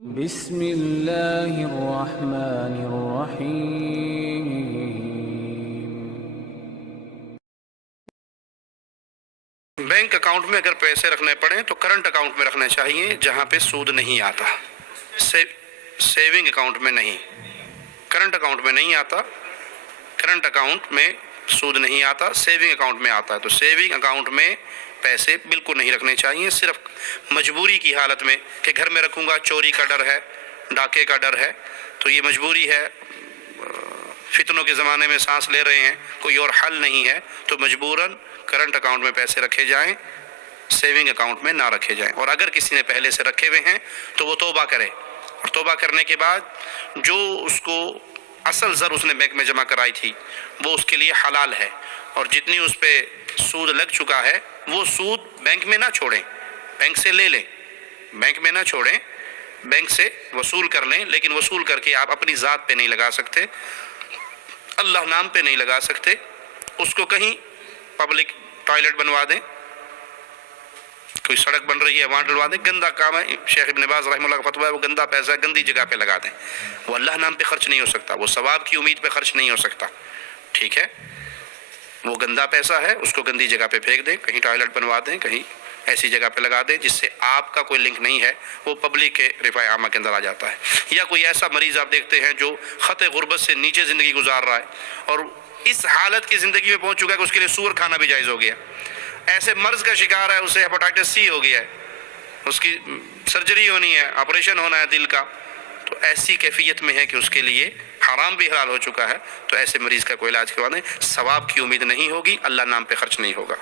بسم اللہ الرحمن الرحیم۔ بینک اکاؤنٹ میں اگر پیسے رکھنے پڑیں تو کرنٹ اکاؤنٹ میں رکھنے چاہیے جہاں پہ سود نہیں آتا، سیونگ اکاؤنٹ میں نہیں، کرنٹ اکاؤنٹ میں نہیں آتا، کرنٹ اکاؤنٹ میں سود نہیں آتا، سیونگ اکاؤنٹ میں آتا ہے۔ تو سیونگ اکاؤنٹ میں پیسے بالکل نہیں رکھنے چاہیے، صرف مجبوری کی حالت میں کہ گھر میں رکھوں گا، چوری کا ڈر ہے، ڈاکے کا ڈر ہے، تو یہ مجبوری ہے، فتنوں کے زمانے میں سانس لے رہے ہیں، کوئی اور حل نہیں ہے، تو مجبوراً کرنٹ اکاؤنٹ میں پیسے رکھے جائیں، سیونگ اکاؤنٹ میں نہ رکھے جائیں۔ اور اگر کسی نے پہلے سے رکھے ہوئے ہیں تو وہ توبہ کرے، اور توبہ کرنے کے بعد جو اس کو اصل زر اس نے بینک میں جمع کرائی تھی وہ اس کے لیے حلال ہے، اور جتنی اس پہ سود لگ چکا ہے وہ سود بینک میں نہ چھوڑیں، بینک سے لے لیں، بینک میں نہ چھوڑیں، بینک سے وصول کر لیں، لیکن وصول کر کے آپ اپنی ذات پہ نہیں لگا سکتے، اللہ نام پہ نہیں لگا سکتے، اس کو کہیں پبلک ٹوائلٹ بنوا دیں، کوئی سڑک بن رہی ہے وہاں ڈلوا دیں، گندا کام ہے، شیخ ابن باز رحمہ اللہ کا فتویٰ ہے، وہ گندا پیسہ گندی جگہ پہ لگا دیں، وہ اللہ نام پہ خرچ نہیں ہو سکتا، وہ ثواب کی امید پہ خرچ نہیں ہو سکتا، ٹھیک ہے، وہ گندا پیسہ ہے، اس کو گندی جگہ پہ پھینک دیں، کہیں ٹوائلٹ بنوا دیں، کہیں ایسی جگہ پہ لگا دیں جس سے آپ کا کوئی لنک نہیں ہے، وہ پبلک کے رفاہ عامہ کے اندر آ جاتا ہے۔ یا کوئی ایسا مریض آپ دیکھتے ہیں جو خط غربت سے نیچے زندگی گزار رہا ہے اور اس حالت کی زندگی میں پہنچ چکا ہے کہ اس کے لیے سور کھانا بھی جائز ہو گیا، ایسے مرض کا شکار ہے، اسے ہیپاٹائٹس سی ہو گیا ہے، اس کی سرجری ہونی ہے، آپریشن ہونا ہے دل کا، تو ایسی کیفیت میں ہے کہ اس کے لیے حرام بھی حلال ہو چکا ہے، تو ایسے مریض کا کوئی علاج کروا دیں، ثواب کی امید نہیں ہوگی، اللہ نام پہ خرچ نہیں ہوگا۔